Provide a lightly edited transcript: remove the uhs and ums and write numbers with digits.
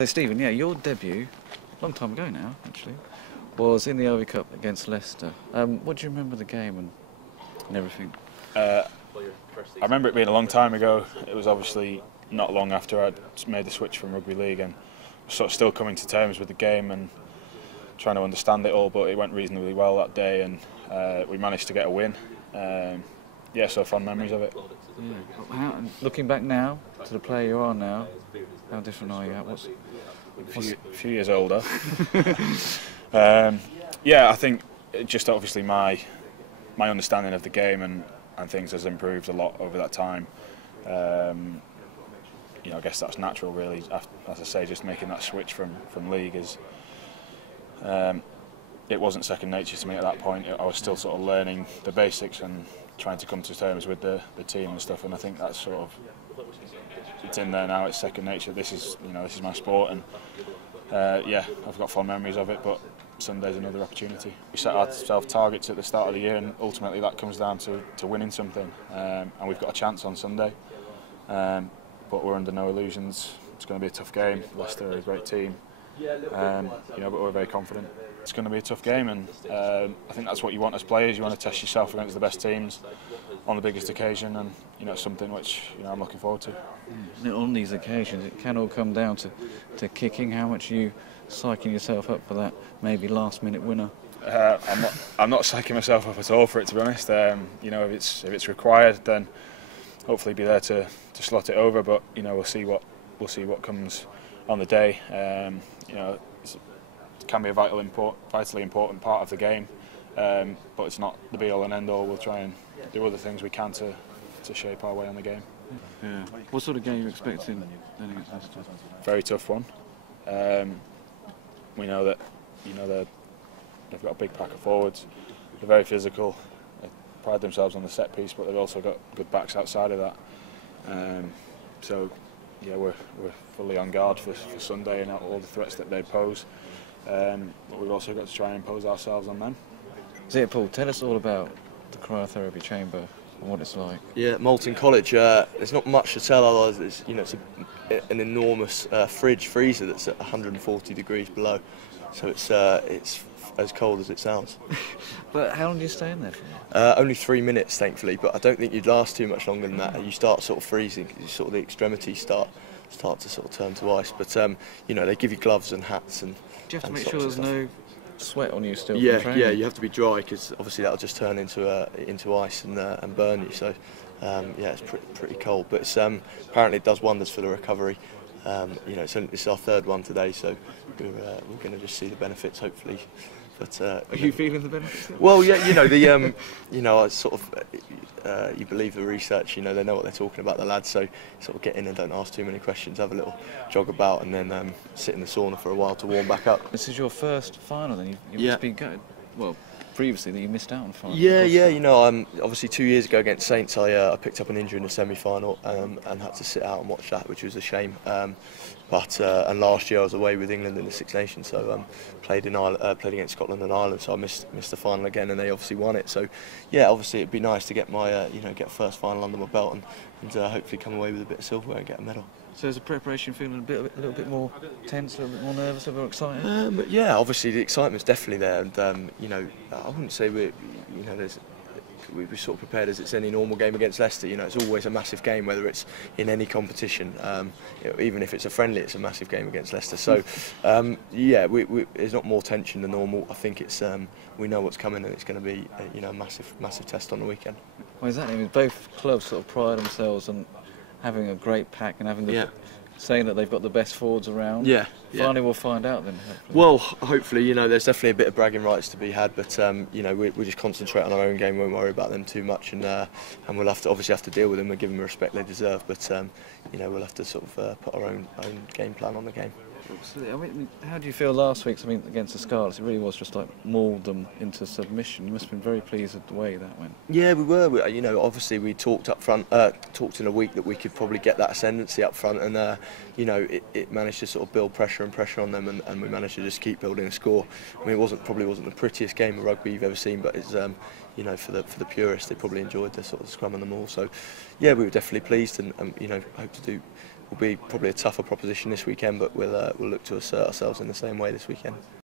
So Stephen, yeah, your debut, a long time ago now, actually, was in the OE Cup against Leicester. What do you remember of the game and everything? I remember it being a long time ago. It was obviously not long after I'd made the switch from rugby league and was sort of still coming to terms with the game and trying to understand it all, but it went reasonably well that day and we managed to get a win. Yeah, so fond memories of it. Yeah. Looking back now to the player you are now, how different are you? A few years older. Yeah, I think just obviously my understanding of the game and things has improved a lot over that time. You know, I guess that's natural, really. As I say, just making that switch from league is. It wasn't second nature to me at that point. I was still sort of learning the basics and trying to come to terms with the team and stuff. And I think that's sort of it's in there now. It's second nature. This is my sport, and yeah, I've got fond memories of it. But Sunday's another opportunity. We set ourselves targets at the start of the year, and ultimately that comes down to winning something. And we've got a chance on Sunday, but we're under no illusions. It's going to be a tough game. Leicester are a great team, but we're very confident. It's going to be a tough game, and I think that's what you want as players. You want to test yourself against the best teams on the biggest occasion, and it's something which I'm looking forward to. On these occasions, it can all come down to kicking. How much are you psyching yourself up for that maybe last-minute winner? I'm not psyching myself up at all for it, to be honest. If it's required, then hopefully be there to slot it over. But we'll see what comes on the day. It can be a vitally important part of the game, but it's not the be-all and end-all. We'll try and do other things we can to shape our way on the game. Yeah. What sort of game are you expecting then against Leicester? Very tough one. We know that they've got a big pack of forwards. They're very physical. They pride themselves on the set piece, but they've also got good backs outside of that. So yeah, we're fully on guard for Sunday and all the threats that they pose. But we've also got to try and impose ourselves on them. So, Paul, tell us all about the cryotherapy chamber and what it's like. Yeah, Moulton College. There's not much to tell, otherwise it's an enormous freezer that's at 140 degrees below. So it's as cold as it sounds. But how long do you stay in there for? Only 3 minutes, thankfully. But I don't think you'd last too much longer than that. You start sort of freezing because sort of the extremities start to sort of turn to ice. But they give you gloves and hats and. Do you have to make sure there's no sweat on you still? Yeah, you have to be dry because obviously that'll just turn into ice and burn you. So yeah, it's pretty cold, but apparently it does wonders for the recovery. It's our third one today, so we're going to just see the benefits hopefully. But are you feeling the benefits? Well, yeah, I sort of you believe the research. They know what they're talking about, the lads. So sort of get in and don't ask too many questions. Have a little jog about, and then sit in the sauna for a while to warm back up. This is your first final, then you must be good. Well, previously that you missed out on final. Yeah. Obviously 2 years ago against Saints, I picked up an injury in the semi-final and had to sit out and watch that, which was a shame. And last year I was away with England in the Six Nations, so played against Scotland and Ireland, so I missed the final again, and they obviously won it. So yeah, obviously it'd be nice to get my get a first final under my belt and hopefully come away with a bit of silverware and get a medal. So is the preparation feeling a little bit more tense, a little bit more nervous, a little bit more excited? But yeah, obviously the excitement's definitely there, and I wouldn't say we're sort of prepared as it's any normal game against Leicester. It's always a massive game, whether it's in any competition. Even if it's a friendly, it's a massive game against Leicester. So yeah, there's not more tension than normal. I think it's we know what's coming, and it's going to be a massive test on the weekend. Well, exactly. I mean, both clubs sort of pride themselves on having a great pack and having saying that they've got the best forwards around. Yeah. Finally, we'll find out then. Hopefully. Well, hopefully, there's definitely a bit of bragging rights to be had, but we just concentrate on our own game, won't worry about them too much, and we'll obviously have to deal with them and give them the respect they deserve. But we'll have to sort of put our own game plan on the game. Absolutely. I mean, how do you feel last week? Against the Scarlets, it really was just like mauled them into submission. You must have been very pleased with the way that went. Yeah, we were. Obviously we talked up front, talked in a week that we could probably get that ascendancy up front, and it managed to sort of build pressure on them, and we managed to just keep building a score. I mean, it probably wasn't the prettiest game of rugby you've ever seen, but it's for the purists, they probably enjoyed the sort of scrum and the maul. So yeah, we were definitely pleased, and hope to do will be probably a tougher proposition this weekend, but we'll look to assert ourselves in the same way this weekend.